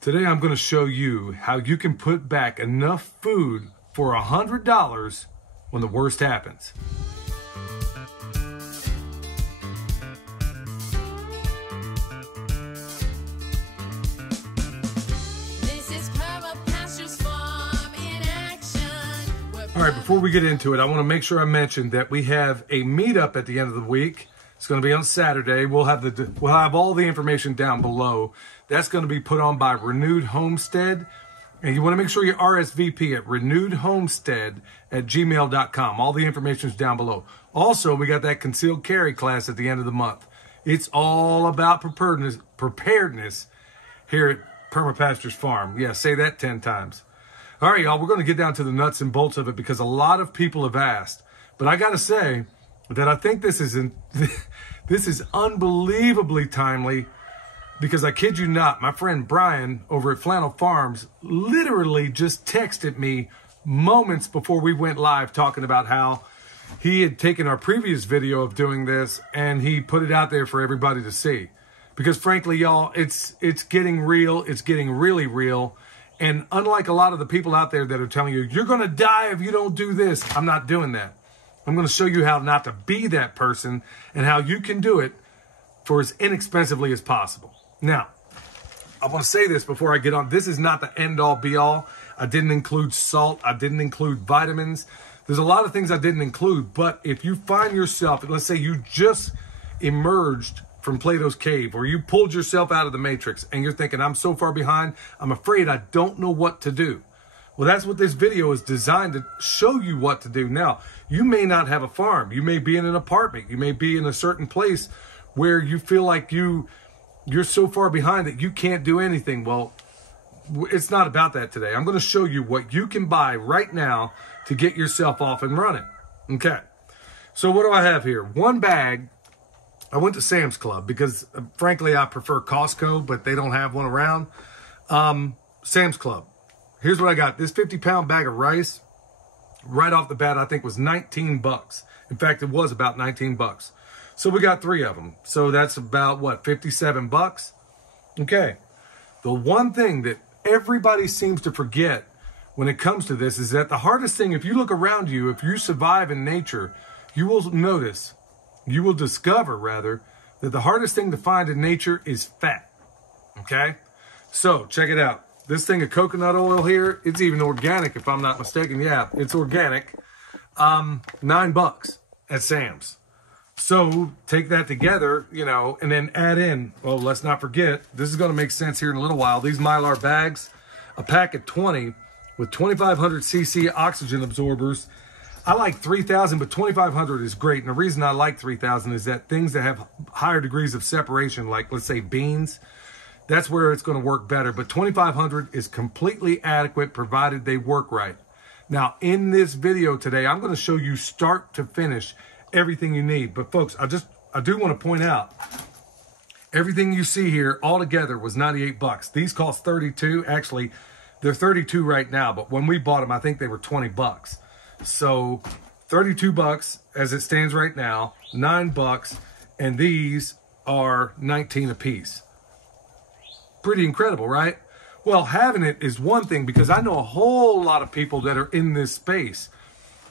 Today I'm going to show you how you can put back enough food for $100 when the worst happens. This is Perma, Pastures farm in action. All right, before we get into it, I want to make sure I mention that we have a meetup at the end of the week. It's going to be on Saturday. We'll have all the information down below. That's going to be put on by Renewed Homestead. And you want to make sure you RSVP at renewedhomestead@gmail.com. All the information is down below. Also, we got that concealed carry class at the end of the month. It's all about preparedness here at Perma Pastures Farm. Yeah, say that 10 times. All right, y'all, we're going to get down to the nuts and bolts of it because a lot of people have asked. But I got to say that I think this is unbelievably timely. Because I kid you not, my friend Brian over at Flannel Farms literally just texted me moments before we went live talking about how he had taken our previous video of doing this and he put it out there for everybody to see. Because frankly, y'all, it's getting real. It's getting really real. And unlike a lot of the people out there that are telling you, you're going to die if you don't do this, I'm not doing that. I'm going to show you how not to be that person and how you can do it for as inexpensively as possible. Now, I want to say this before I get on. This is not the end-all, be-all. I didn't include salt. I didn't include vitamins. There's a lot of things I didn't include. But if you find yourself, let's say you just emerged from Plato's cave or you pulled yourself out of the matrix and you're thinking, I'm so far behind, I'm afraid I don't know what to do. Well, that's what this video is designed to show you what to do. Now, you may not have a farm. You may be in an apartment. You may be in a certain place where you feel like you're so far behind that you can't do anything. Well, it's not about that today. I'm going to show you what you can buy right now to get yourself off and running. Okay. So what do I have here? One bag. I went to Sam's Club because, frankly, I prefer Costco, but they don't have one around. Sam's Club. Here's what I got. This 50-pound bag of rice, right off the bat, I think was 19 bucks. In fact, it was about 19 bucks. So we got 3 of them. So that's about, what, 57 bucks? Okay. The one thing that everybody seems to forget when it comes to this is that the hardest thing, if you look around you, if you survive in nature, you will discover, rather, that the hardest thing to find in nature is fat. Okay? So, check it out. This thing of coconut oil here, it's even organic if I'm not mistaken. Yeah, it's organic. 9 bucks at Sam's. So take that together, you know, and then add in, well, let's not forget, this is going to make sense here in a little while. These Mylar bags, a pack of 20 with 2,500 cc oxygen absorbers. I like 3,000, but 2,500 is great. And the reason I like 3,000 is that things that have higher degrees of separation, like let's say beans, that's where it's going to work better. But 2,500 is completely adequate provided they work right. Now, in this video today, I'm going to show you start to finish everything you need. But folks, I do want to point out everything you see here all together was 98 bucks. These cost 32. Actually, they're 32 right now, but when we bought them, I think they were 20 bucks. So 32 bucks as it stands right now, 9 bucks, and these are 19 a piece. Pretty incredible, right? Well, having it is one thing because I know a whole lot of people that are in this space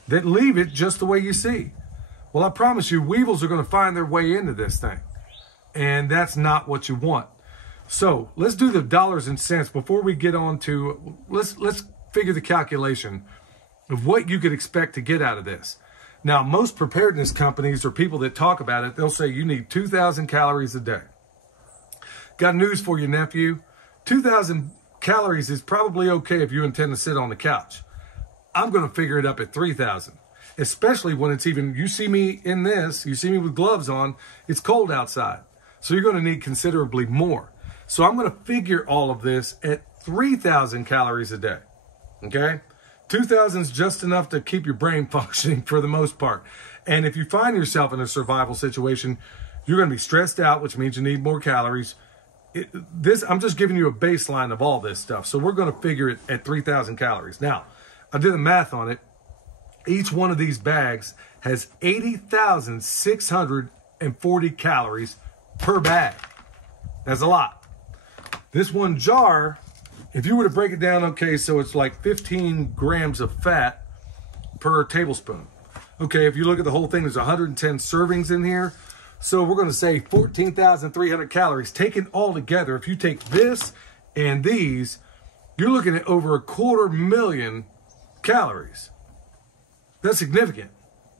that leave it just the way you see. Well, I promise you, weevils are going to find their way into this thing. And that's not what you want. So let's do the dollars and cents before we get on to, let's figure the calculation of what you could expect to get out of this. Now, most preparedness companies or people that talk about it, they'll say you need 2,000 calories a day. Got news for you, nephew. 2,000 calories is probably okay if you intend to sit on the couch. I'm going to figure it up at 3,000. Especially when it's even, you see me in this, you see me with gloves on, it's cold outside. So you're going to need considerably more. So I'm going to figure all of this at 3,000 calories a day. Okay? 2,000 is just enough to keep your brain functioning for the most part. And if you find yourself in a survival situation, you're going to be stressed out, which means you need more calories. I'm just giving you a baseline of all this stuff. So we're going to figure it at 3,000 calories. Now, I did the math on it. Each one of these bags has 80,640 calories per bag. That's a lot. This one jar If you were to break it down, okay, so it's like 15 grams of fat per tablespoon. Okay, if you look at the whole thing, there's 110 servings in here. So we're going to say 14,300 calories. Taken all together, if you take this and these, you're looking at over 250,000 calories. That's significant.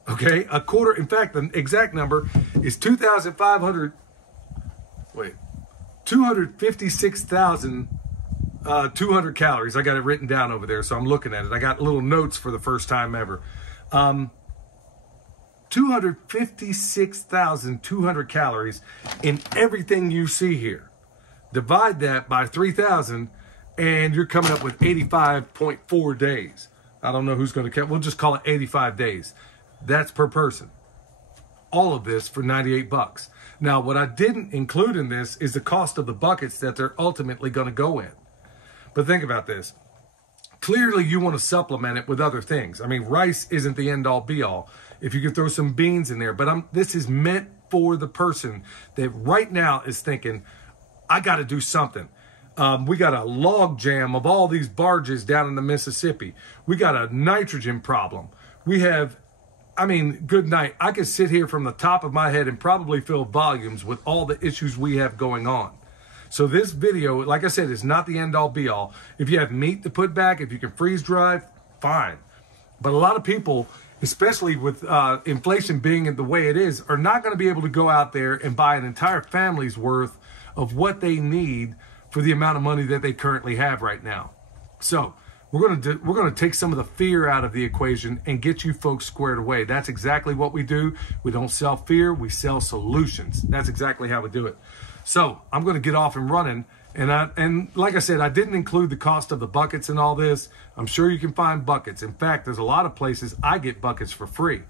Okay, in fact, the exact number is 256,200 calories. I got it written down over there, so I'm looking at it. I got little notes for the first time ever. 256,200 calories in everything you see here. Divide that by 3,000 and you're coming up with 85.4 days. I don't know who's going to count. We'll just call it 85 days. That's per person. All of this for 98 bucks. Now, what I didn't include in this is the cost of the buckets that they're ultimately going to go in. But think about this. Clearly, you want to supplement it with other things. I mean, rice isn't the end-all, be-all. If you could throw some beans in there. But this is meant for the person that right now is thinking, I got to do something. We got a log jam of all these barges down in the Mississippi. We got a nitrogen problem. We have, I mean, good night. I could sit here from the top of my head and probably fill volumes with all the issues we have going on. So this video, like I said, is not the end-all, be-all. If you have meat to put back, if you can freeze dry, fine. But a lot of people, especially with inflation being the way it is, are not going to be able to go out there and buy an entire family's worth of what they need for the amount of money that they currently have right now. So we're going to take some of the fear out of the equation and get you folks squared away. That's exactly what we do. We don't sell fear, we sell solutions. That's exactly how we do it. So I'm going to get off and running. And like I said, I didn't include the cost of the buckets and all this. I'm sure you can find buckets. In fact, there's a lot of places I get buckets for free.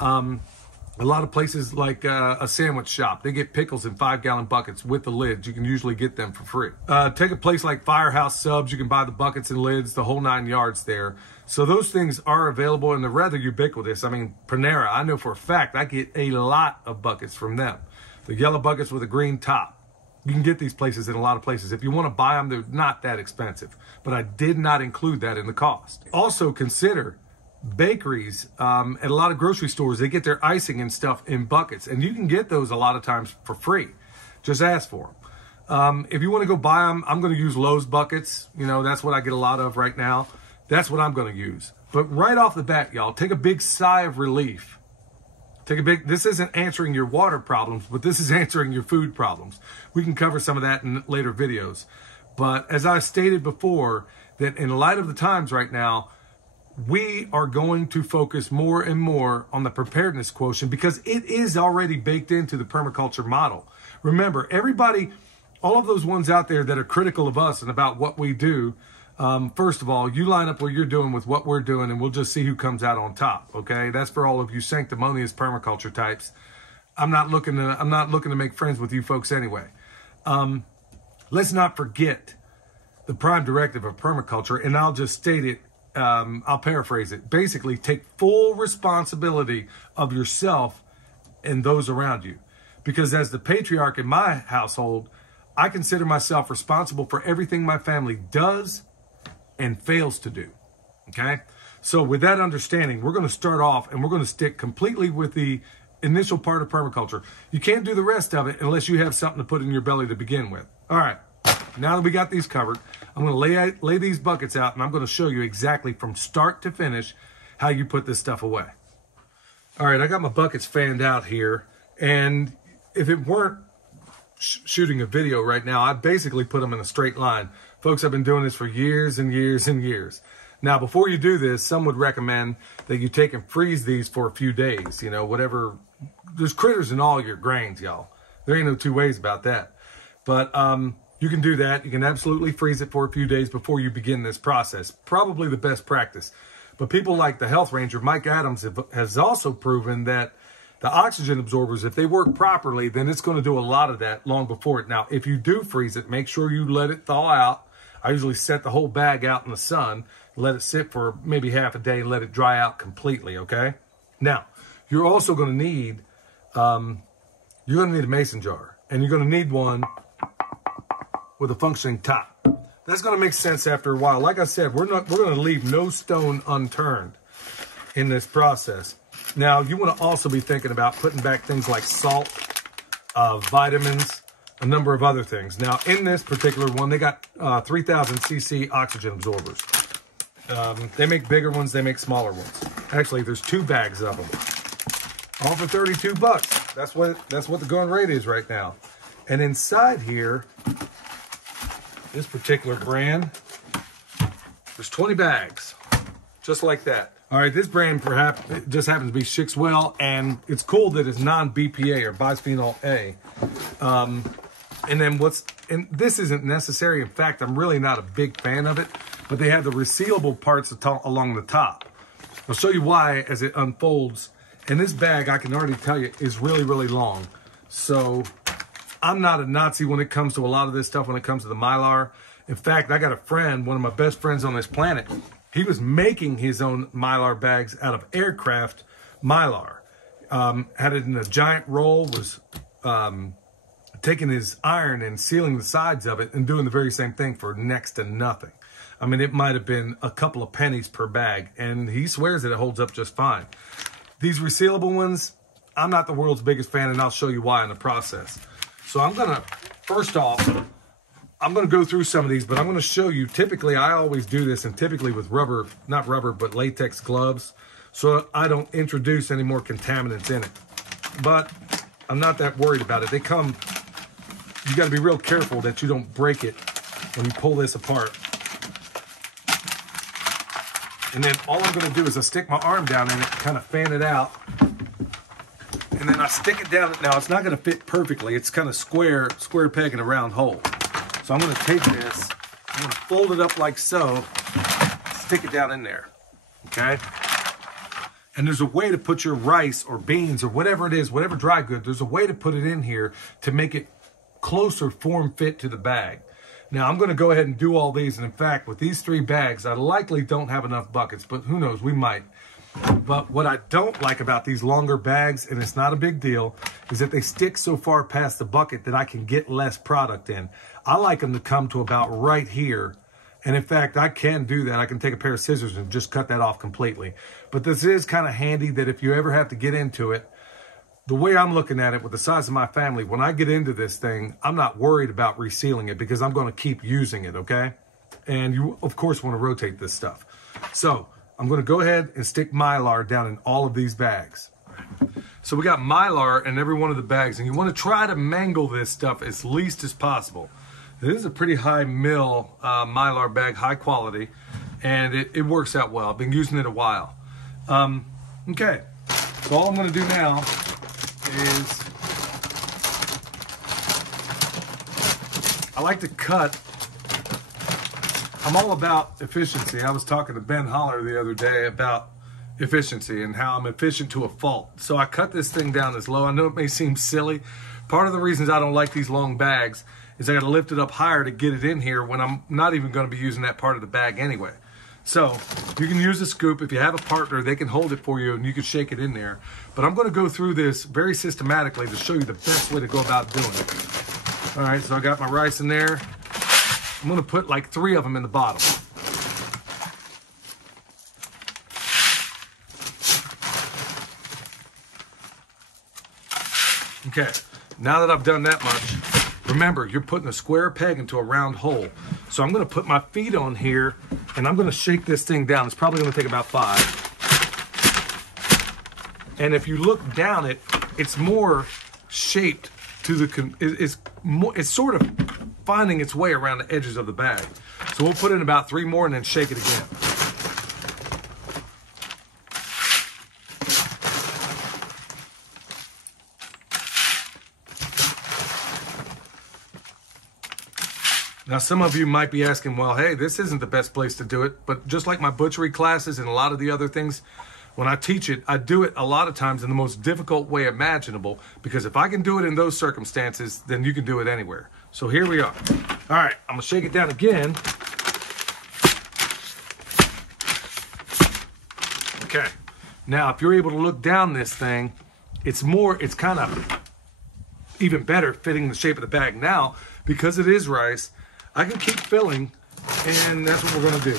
A lot of places like a sandwich shop, they get pickles in 5-gallon buckets with the lids. You can usually get them for free. Take a place like Firehouse Subs. You can buy the buckets and lids, the whole 9 yards there. So those things are available and they're rather ubiquitous. I mean, Panera, I know for a fact I get a lot of buckets from them. The yellow buckets with a green top. You can get these places in a lot of places. If you want to buy them, they're not that expensive. But I did not include that in the cost. Also consider bakeries at a lot of grocery stores. They get their icing and stuff in buckets. And you can get those a lot of times for free. Just ask for them. If you want to go buy them, I'm going to use Lowe's buckets. You know, that's what I get a lot of right now. That's what I'm going to use. But right off the bat, y'all, take a big sigh of relief. This isn't answering your water problems, but this is answering your food problems. We can cover some of that in later videos. But as I stated before, that in light of the times right now, we are going to focus more and more on the preparedness quotient because it is already baked into the permaculture model. Remember, everybody, all of those ones out there that are critical of us and about what we do, first of all, you line up what you're doing with what we're doing and we'll just see who comes out on top, okay? That's for all of you sanctimonious permaculture types. I'm not looking to make friends with you folks anyway. Let's not forget the prime directive of permaculture, and I'll just state it, I'll paraphrase it. Basically, take full responsibility of yourself and those around you. Because as the patriarch in my household, I consider myself responsible for everything my family does and fails to do, okay? So with that understanding, we're going to start off and we're going to stick completely with the initial part of permaculture. You can't do the rest of it unless you have something to put in your belly to begin with. All right, now that we got these covered, I'm going to lay these buckets out and I'm going to show you exactly from start to finish how you put this stuff away. All right, I got my buckets fanned out here, and if it weren't shooting a video right now, I'd basically put them in a straight line. Folks, I've been doing this for years and years and years. Now, before you do this, some would recommend that you take and freeze these for a few days. You know, whatever. There's critters in all your grains, y'all. There ain't no two ways about that. But you can do that. You can absolutely freeze it for a few days before you begin this process. Probably the best practice. But people like the Health Ranger, Mike Adams, has also proven that the oxygen absorbers, if they work properly, then it's going to do a lot of that long before it. Now, if you do freeze it, make sure you let it thaw out. I usually set the whole bag out in the sun, let it sit for maybe half a day and let it dry out completely, okay? Now, you're also going to need, a mason jar, and you're going to need one with a functioning top. That's going to make sense after a while. Like I said, we're going to leave no stone unturned in this process. Now, you want to also be thinking about putting back things like salt, vitamins, a number of other things. Now, in this particular one, they got 3,000 cc oxygen absorbers. They make bigger ones, they make smaller ones. Actually, there's 2 bags of them. All for 32 bucks. That's what the going rate is right now. And inside here, this particular brand, there's 20 bags, just like that. All right, this brand perhaps it just happens to be Shixwell, and it's cool that it's non-BPA or bisphenol A. And then and this isn't necessary. In fact, I'm really not a big fan of it, but they have the resealable parts along the top. I'll show you why as it unfolds. And this bag, I can already tell you, is really, really long. So I'm not a Nazi when it comes to a lot of this stuff, when it comes to the Mylar. In fact, I got a friend, one of my best friends on this planet. He was making his own Mylar bags out of aircraft Mylar. Had it in a giant roll, was taking his iron and sealing the sides of it and doing the very same thing for next to nothing. I mean, it might have been a couple of pennies per bag, and he swears that it holds up just fine. These resealable ones, I'm not the world's biggest fan, and I'll show you why in the process. So I'm gonna, first off, I'm gonna go through some of these, but I'm gonna show you, typically I always do this, and typically with rubber, not rubber, but latex gloves, so I don't introduce any more contaminants in it. But I'm not that worried about it. They come, you gotta be real careful that you don't break it when you pull this apart. And then all I'm gonna do is I stick my arm down in it, kind of fan it out, and then I stick it down. Now it's not gonna fit perfectly. It's kind of square peg in a round hole. So I'm gonna take this, I'm gonna fold it up like so, stick it down in there, okay? And there's a way to put your rice or beans or whatever it is, whatever dry good, there's a way to put it in here to make it closer form fit to the bag. Now I'm gonna go ahead and do all these, and in fact, with these 3 bags, I likely don't have enough buckets, but who knows, we might. But what I don't like about these longer bags, and it's not a big deal, is that they stick so far past the bucket that I can get less product in. I like them to come to about right here. And in fact, I can do that. I can take a pair of scissors and just cut that off completely. But this is kind of handy that if you ever have to get into it, the way I'm looking at it with the size of my family, when I get into this thing, I'm not worried about resealing it because I'm going to keep using it, okay? And you, of course, want to rotate this stuff. So I'm going to go ahead and stick Mylar down in all of these bags. So we got Mylar in every one of the bags, and you want to try to mangle this stuff as least as possible. This is a pretty high mil Mylar bag, high quality, and it works out well. I've been using it a while. Okay, so all I'm going to do now is I like to cut. I'm all about efficiency. I was talking to Ben Holler the other day about efficiency and how I'm efficient to a fault. So I cut this thing down as low. I know it may seem silly. Part of the reasons I don't like these long bags is I got to lift it up higher to get it in here when I'm not even going to be using that part of the bag anyway. So you can use a scoop. If you have a partner, they can hold it for you and you can shake it in there. But I'm going to go through this very systematically to show you the best way to go about doing it. All right, so I got my rice in there. I'm going to put like 3 of them in the bottom. Okay, now that I've done that much, remember, you're putting a square peg into a round hole. So I'm going to put my feet on here, and I'm going to shake this thing down. It's probably going to take about 5. And if you look down it, it's more shaped to the, it's sort of finding its way around the edges of the bag. So we'll put in about 3 more and then shake it again. Now, some of you might be asking, well, hey, this isn't the best place to do it. But just like my butchery classes and a lot of the other things, when I teach it, I do it a lot of times in the most difficult way imaginable. Because if I can do it in those circumstances, then you can do it anywhere. So here we are. All right, I'm going to shake it down again. Okay. Now, if you're able to look down this thing, it's kind of even better fitting the shape of the bag. Now, because it is rice, I can keep filling And that's what we're gonna do.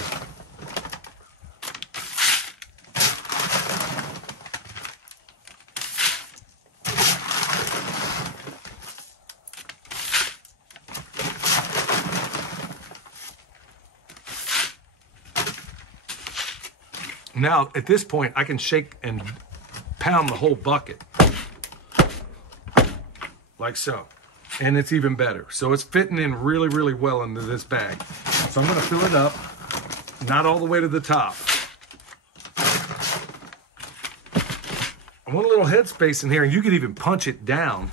Now, at this point, I can shake and pound the whole bucket. Like so. And it's even better. So it's fitting in really, really well into this bag. So I'm gonna fill it up, not all the way to the top. I want a little headspace in here, and you could even punch it down.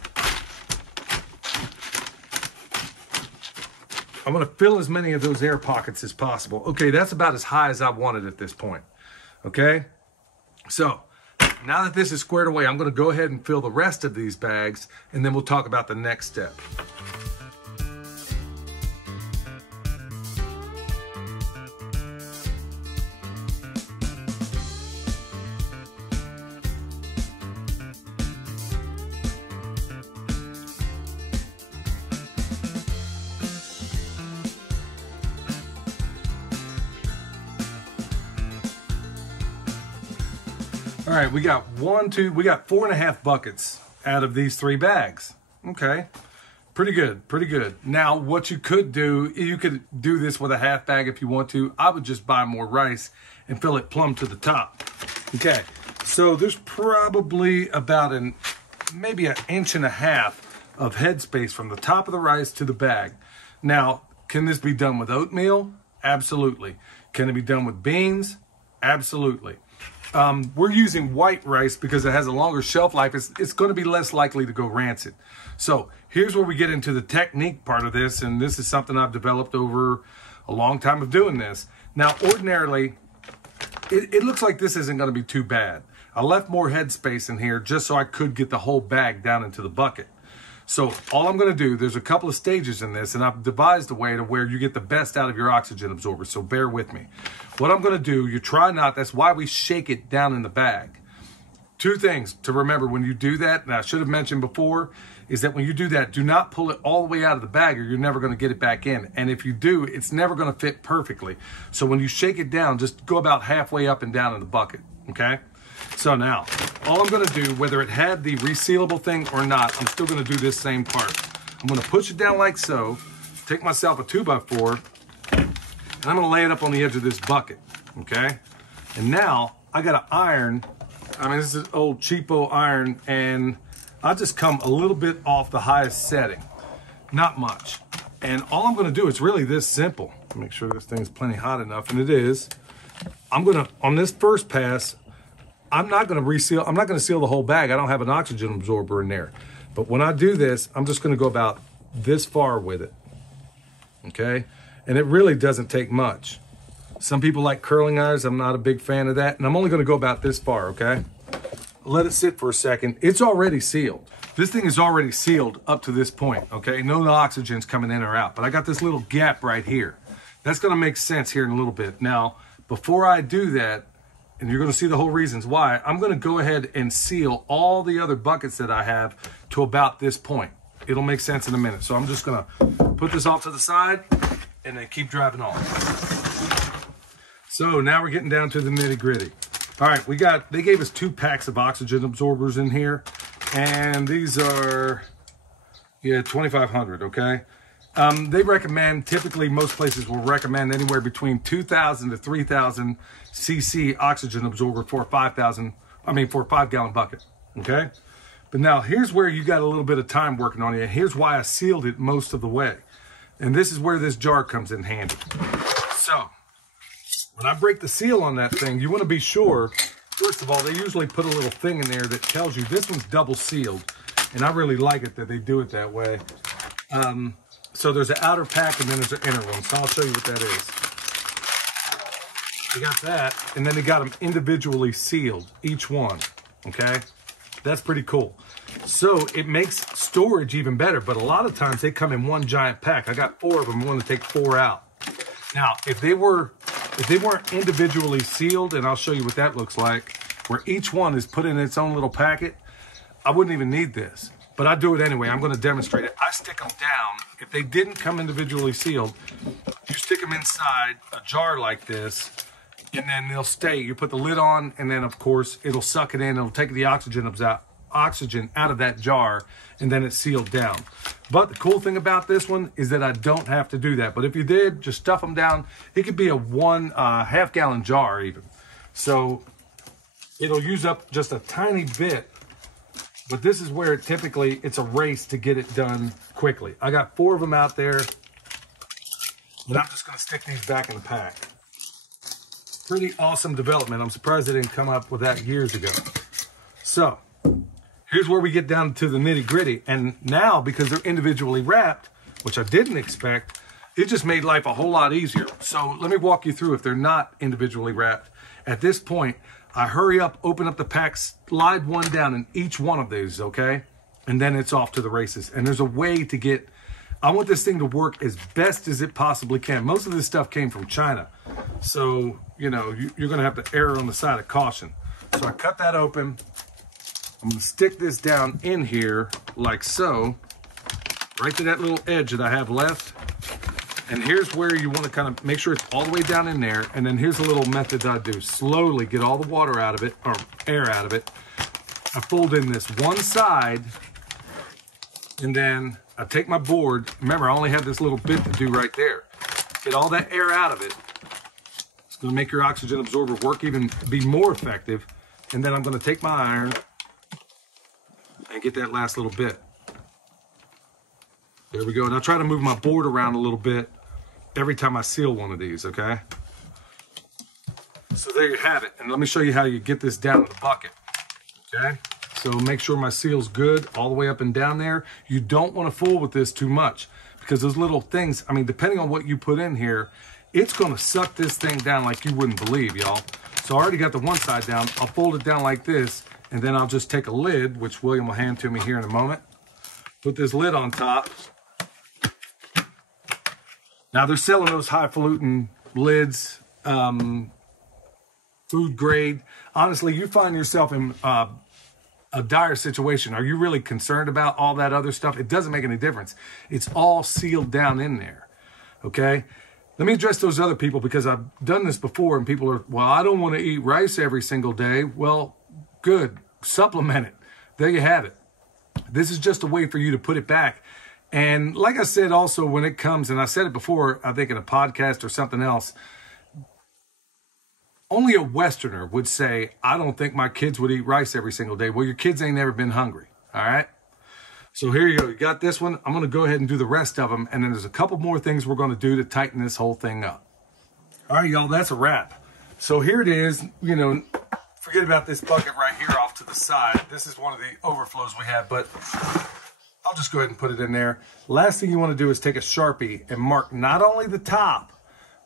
I want to fill as many of those air pockets as possible. Okay, that's about as high as I wanted at this point. Okay, so now that this is squared away, I'm going to go ahead and fill the rest of these bags, and then we'll talk about the next step. All right, we got 4.5 buckets out of these 3 bags. Okay, pretty good, pretty good. Now, what you could do this with a half bag if you want to. I would just buy more rice and fill it plumb to the top. Okay, so there's probably about maybe 1.5 inches of headspace from the top of the rice to the bag. Now, can this be done with oatmeal? Absolutely. Can it be done with beans? Absolutely. We're using white rice because it has a longer shelf life. It's going to be less likely to go rancid. So here's where we get into the technique part of this, and this is something I've developed over a long time of doing this. Now, ordinarily, it looks like this isn't going to be too bad. I left more headspace in here just so I could get the whole bag down into the bucket. So all I'm going to do, there's a couple of stages in this, and I've devised a way to where you get the best out of your oxygen absorber, so bear with me. What I'm going to do, you try not, that's why we shake it down in the bag. 2 things to remember when you do that, and I should have mentioned before, is that when you do that, do not pull it all the way out of the bag or you're never going to get it back in. And if you do, it's never going to fit perfectly. So when you shake it down, just go about halfway up and down in the bucket, okay? So now, all I'm going to do, whether it had the resealable thing or not, I'm still going to do this same part. I'm going to push it down like so, take myself a 2x4, and I'm going to lay it up on the edge of this bucket, okay? And now, I got an iron. I mean, this is old cheapo iron, and I'll just come a little bit off the highest setting. Not much. And all I'm going to do is really this simple. Make sure this thing's plenty hot enough, and it is. I'm going to, on this first pass, I'm not going to reseal. I'm not going to seal the whole bag. I don't have an oxygen absorber in there. But when I do this, I'm just going to go about this far with it. Okay? And it really doesn't take much. Some people like curling irons. I'm not a big fan of that. And I'm only going to go about this far, okay? Let it sit for a second. It's already sealed. This thing is already sealed up to this point, okay? No oxygen's coming in or out. But I got this little gap right here. That's going to make sense here in a little bit. Now, before I do that, and you're going to see the whole reasons why, I'm going to go ahead and seal all the other buckets that I have to about this point. It'll make sense in a minute. So I'm just going to put this off to the side and then keep driving on. So now we're getting down to the nitty gritty. All right, they gave us 2 packs of oxygen absorbers in here. And these are, 2,500, okay? They recommend, typically most places will recommend anywhere between 2,000 to 3,000 cc oxygen absorber for a 5-gallon bucket, okay? But now here's where you got a little bit of time working on it. Here's why I sealed it most of the way. And this is where this jar comes in handy. So, when I break the seal on that thing, you want to be sure, first of all, they usually put a little thing in there that tells you this one's double sealed. And I really like it that they do it that way. So there's an outer pack and then there's an inner one. So I'll show you what that is. They got that, and then they got them individually sealed, each one, okay? That's pretty cool. So it makes storage even better, but a lot of times they come in one giant pack. I got 4 of them. I want to take 4 out. Now, if they weren't individually sealed, and I'll show you what that looks like, where each one is put in its own little packet, I wouldn't even need this. but I do it anyway. I'm going to demonstrate it. I stick them down. If they didn't come individually sealed, you stick them inside a jar like this, and then they'll stay. You put the lid on, and then of course it'll suck it in. It'll take the oxygen out of that jar, and then it's sealed down. But the cool thing about this one is that I don't have to do that. But if you did, just stuff them down. It could be a half-gallon jar even. So it'll use up just a tiny bit. But this is where typically it's a race to get it done quickly. I got 4 of them out there, and I'm just going to stick these back in the pack. Pretty awesome development. I'm surprised they didn't come up with that years ago. So here's where we get down to the nitty gritty. And now, because they're individually wrapped, which I didn't expect, it just made life a whole lot easier. So let me walk you through if they're not individually wrapped. At this point, I hurry up, open up the pack, slide one down in each one of these, okay? And then it's off to the races. And there's a way to get, I want this thing to work as best as it possibly can. Most of this stuff came from China. So, you know, you're gonna have to err on the side of caution. So I cut that open. I'm gonna stick this down in here like so, right to that little edge that I have left. And here's where you want to kind of make sure it's all the way down in there. And then here's a little method that I do. Slowly get all the water out of it, or air out of it. I fold in this one side, and then I take my board. Remember, I only have this little bit to do right there. Get all that air out of it. It's going to make your oxygen absorber work be more effective. And then I'm going to take my iron and get that last little bit. There we go. And I'll try to move my board around a little bit every time I seal one of these, okay? So there you have it. And let me show you how you get this down in the bucket, okay? So make sure my seal's good all the way up and down there. You don't want to fool with this too much because those little things, I mean, depending on what you put in here, it's going to suck this thing down like you wouldn't believe, y'all. So I already got the one side down. I'll fold it down like this, and then I'll just take a lid, which William will hand to me here in a moment. Put this lid on top. Now they're selling those highfalutin lids, food grade. Honestly, you find yourself in a dire situation. Are you really concerned about all that other stuff? It doesn't make any difference. It's all sealed down in there, okay? Let me address those other people because I've done this before and people are, well, I don't want to eat rice every single day. Well, good. Supplement it. There you have it. This is just a way for you to put it back. And like I said, also when it comes, and I said it before, I think in a podcast or something else, only a Westerner would say, I don't think my kids would eat rice every single day. Well, your kids ain't never been hungry. All right. So here you go. You got this one. I'm going to go ahead and do the rest of them. And then there's a couple more things we're going to do to tighten this whole thing up. All right, y'all, that's a wrap. So here it is. You know, forget about this bucket right here off to the side. This is one of the overflows we have, but I'll just go ahead and put it in there. Last thing you want to do is take a Sharpie and mark not only the top,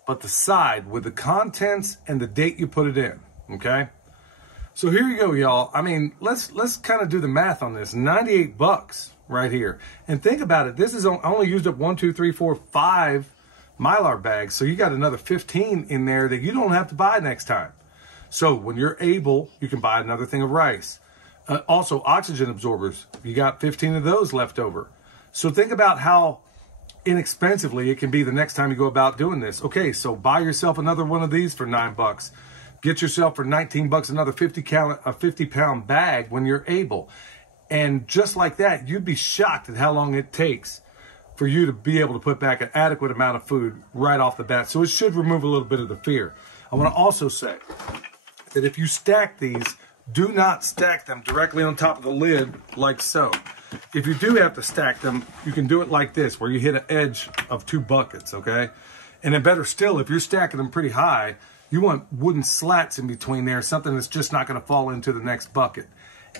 but the side with the contents and the date you put it in, okay? So here you go, y'all. I mean, let's kind of do the math on this. 98 bucks right here. And think about it. This is I only used up 1, 2, 3, 4, 5 Mylar bags. So you got another 15 in there that you don't have to buy next time. So when you're able, you can buy another thing of rice. Also, oxygen absorbers. You got 15 of those left over. So think about how inexpensively it can be the next time you go about doing this. Okay, so buy yourself another one of these for 9 bucks. Get yourself for 19 bucks another 50-pound bag when you're able. And just like that, you'd be shocked at how long it takes for you to be able to put back an adequate amount of food right off the bat. So it should remove a little bit of the fear. I want to also say that if you stack these, do not stack them directly on top of the lid like so. If you do have to stack them, you can do it like this, where you hit an edge of 2 buckets, okay? And then better still, if you're stacking them pretty high, you want wooden slats in between there, something that's just not going to fall into the next bucket.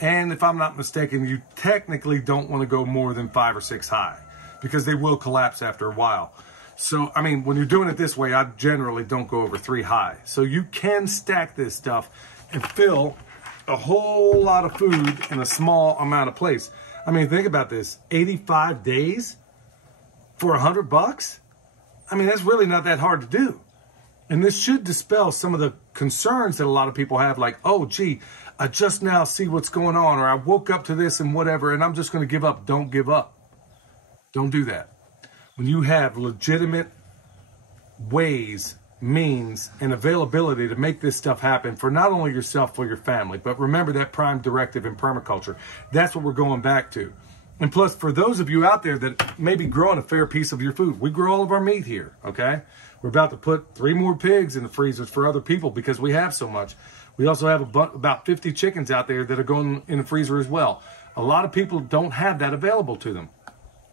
And if I'm not mistaken, you technically don't want to go more than 5 or 6 high because they will collapse after a while. So, I mean, when you're doing it this way, I generally don't go over 3 high. So you can stack this stuff and fill a whole lot of food in a small amount of place. I mean, think about this, 85 days for 100 bucks? I mean, that's really not that hard to do. And this should dispel some of the concerns that a lot of people have, like, oh, gee, I just now see what's going on, or I woke up to this and whatever, and I'm just going to give up. Don't give up. Don't do that. When you have legitimate ways, means, and availability to make this stuff happen for not only yourself, for your family, but remember that prime directive in permaculture. That's what we're going back to. And plus, for those of you out there that may be growing a fair piece of your food, we grow all of our meat here, okay? We're about to put 3 more pigs in the freezers for other people because we have so much. We also have about 50 chickens out there that are going in the freezer as well. A lot of people don't have that available to them.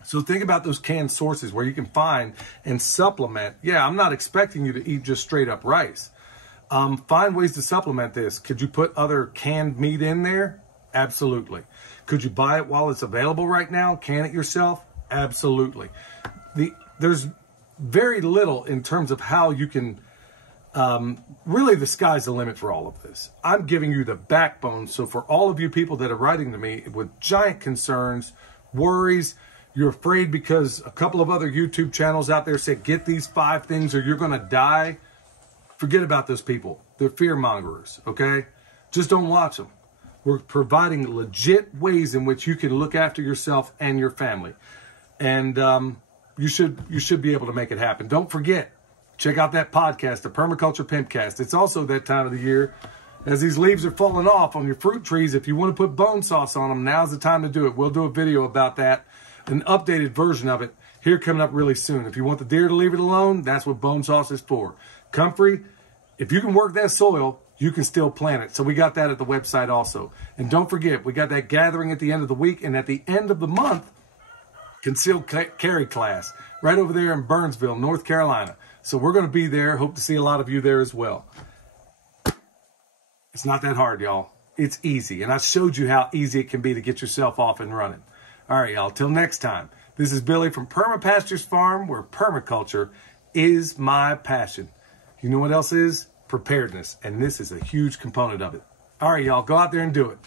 So think about those canned sources where you can find and supplement. Yeah, I'm not expecting you to eat just straight up rice. Find ways to supplement this. Could you put other canned meat in there? Absolutely. Could you buy it while it's available right now? Can it yourself? Absolutely. There's very little in terms of how you can, really the sky's the limit for all of this. I'm giving you the backbone. So for all of you people that are writing to me with giant concerns, worries, you're afraid because a couple of other YouTube channels out there said, get these 5 things or you're going to die. Forget about those people. They're fear mongers, okay? Just don't watch them. We're providing legit ways in which you can look after yourself and your family. And you should be able to make it happen. Don't forget, check out that podcast, the Permaculture Pimpcast. It's also that time of the year, as these leaves are falling off on your fruit trees, if you want to put bone sauce on them, now's the time to do it. We'll do a video about that, an updated version of it, here coming up really soon. If you want the deer to leave it alone, that's what bone sauce is for. Comfrey, if you can work that soil, you can still plant it. So we got that at the website also. And don't forget, we got that gathering at the end of the week, and at the end of the month, concealed carry class right over there in Burnsville, North Carolina. So we're going to be there. Hope to see a lot of you there as well. It's not that hard, y'all. It's easy. And I showed you how easy it can be to get yourself off and running. All right, y'all. Till next time. This is Billy from Perma Pastures Farm, where permaculture is my passion. You know what else is? Preparedness. And this is a huge component of it. All right, y'all. Go out there and do it.